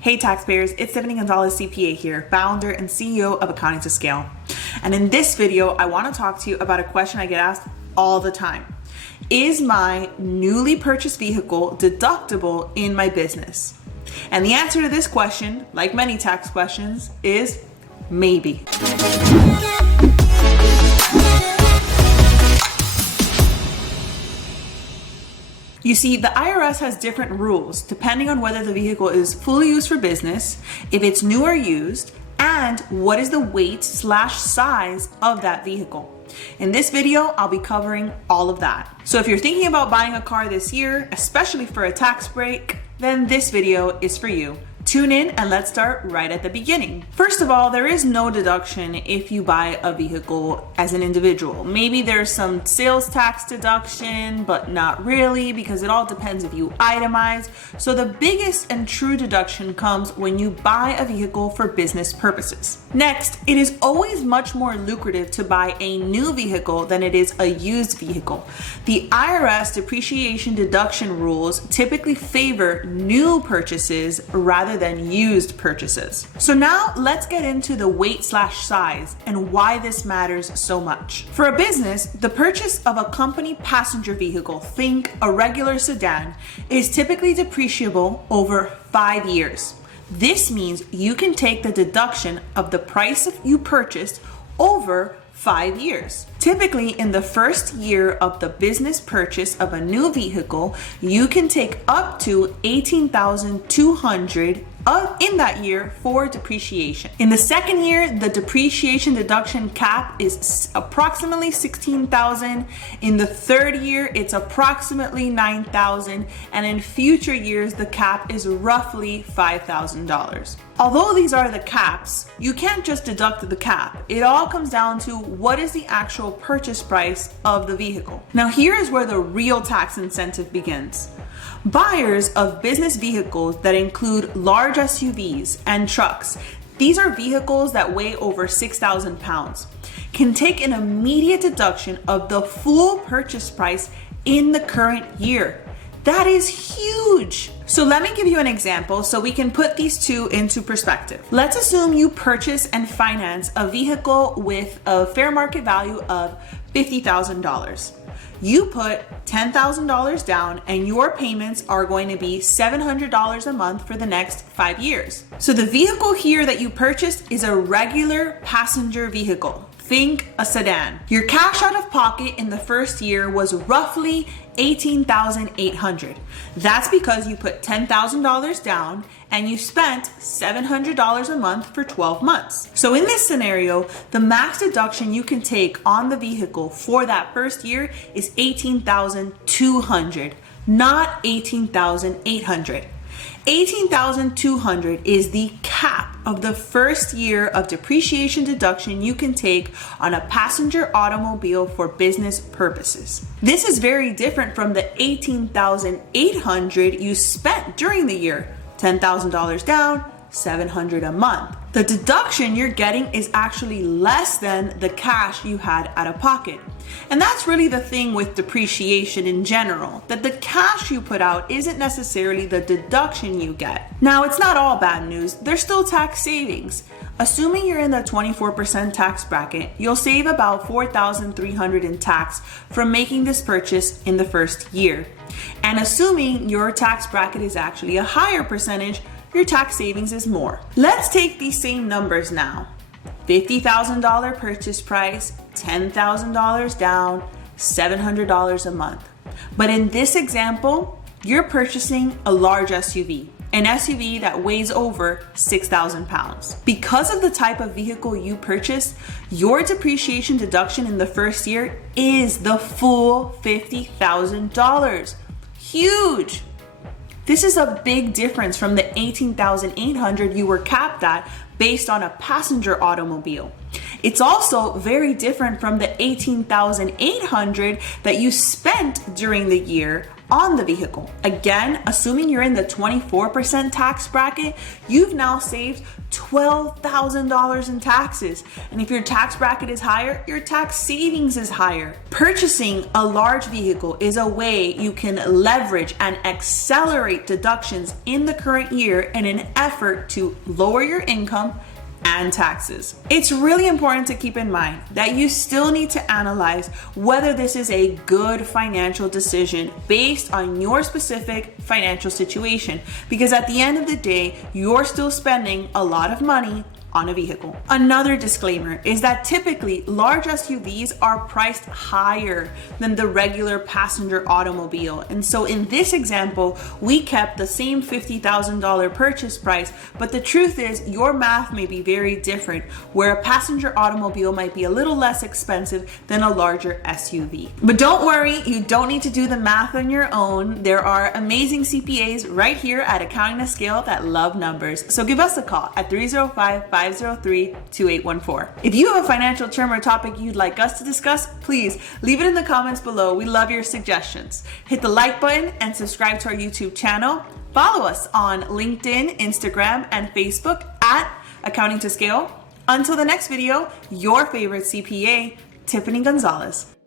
Hey taxpayers, it's Tiffany Gonzalez CPA here, founder and CEO of Accounting to Scale. And in this video, I want to talk to you about a question I get asked all the time. Is my newly purchased vehicle deductible in my business? And the answer to this question, like many tax questions, is maybe. You see, the IRS has different rules depending on whether the vehicle is fully used for business, if it's new or used, and what is the weight/size of that vehicle. In this video, I'll be covering all of that. So if you're thinking about buying a car this year, especially for a tax break, then this video is for you. Tune in and let's start right at the beginning. First of all, there is no deduction if you buy a vehicle as an individual. Maybe there's some sales tax deduction, but not really because it all depends if you itemize. So the biggest and true deduction comes when you buy a vehicle for business purposes. Next, it is always much more lucrative to buy a new vehicle than it is a used vehicle. The IRS depreciation deduction rules typically favor new purchases rather than used purchases. So now let's get into the weight/size and why this matters so much. For a business, the purchase of a company passenger vehicle, think a regular sedan, is typically depreciable over 5 years. This means you can take the deduction of the price you purchased over 5 years. Typically, in the first year of the business purchase of a new vehicle, you can take up to $18,200 in that year for depreciation. In the second year, the depreciation deduction cap is approximately $16,000. In the third year, it's approximately $9,000, and in future years, the cap is roughly $5,000. Although these are the caps, you can't just deduct the cap. It all comes down to what is the actual purchase price of the vehicle. Now here is where the real tax incentive begins. Buyers of business vehicles that include large SUVs and trucks, these are vehicles that weigh over 6,000 pounds, can take an immediate deduction of the full purchase price in the current year. That is huge. So let me give you an example so we can put these two into perspective. Let's assume you purchase and finance a vehicle with a fair market value of $50,000. You put $10,000 down and your payments are going to be $700 a month for the next 5 years. So the vehicle here that you purchased is a regular passenger vehicle. Think a sedan. Your cash out of pocket in the first year was roughly $18,800. That's because you put $10,000 down and you spent $700 a month for 12 months. So in this scenario, the max deduction you can take on the vehicle for that first year is $18,200, not $18,800. $18,200 is the cap of the first year of depreciation deduction you can take on a passenger automobile for business purposes. This is very different from the $18,800 you spent during the year. $10,000 down, $700 a month. The deduction you're getting is actually less than the cash you had out of pocket. And that's really the thing with depreciation in general, that the cash you put out isn't necessarily the deduction you get. Now, it's not all bad news. There's still tax savings. Assuming you're in the 24% tax bracket, you'll save about $4,300 in tax from making this purchase in the first year. And assuming your tax bracket is actually a higher percentage, your tax savings is more. Let's take these same numbers now. $50,000 purchase price, $10,000 down, $700 a month. But in this example, you're purchasing a large SUV, an SUV that weighs over 6,000 pounds. Because of the type of vehicle you purchased, your depreciation deduction in the first year is the full $50,000. Huge! This is a big difference from the $18,800 you were capped at based on a passenger automobile. It's also very different from the $18,800 that you spent during the year on the vehicle. Again, assuming you're in the 24% tax bracket, you've now saved $12,000 in taxes. And if your tax bracket is higher, your tax savings is higher. Purchasing a large vehicle is a way you can leverage and accelerate deductions in the current year in an effort to lower your income and taxes. It's really important to keep in mind that you still need to analyze whether this is a good financial decision based on your specific financial situation, because at the end of the day, you're still spending a lot of money on a vehicle. Another disclaimer is that typically large SUVs are priced higher than the regular passenger automobile. And so in this example, we kept the same $50,000 purchase price, but the truth is your math may be very different, where a passenger automobile might be a little less expensive than a larger SUV. But don't worry, you don't need to do the math on your own. There are amazing CPAs right here at Accounting to Scale that love numbers. So give us a call at 305-503-2814. If you have a financial term or topic you'd like us to discuss, please leave it in the comments below. We love your suggestions. Hit the like button and subscribe to our YouTube channel. Follow us on LinkedIn, Instagram, and Facebook at Accounting to Scale. Until the next video, your favorite CPA, Tiffany Gonzalez.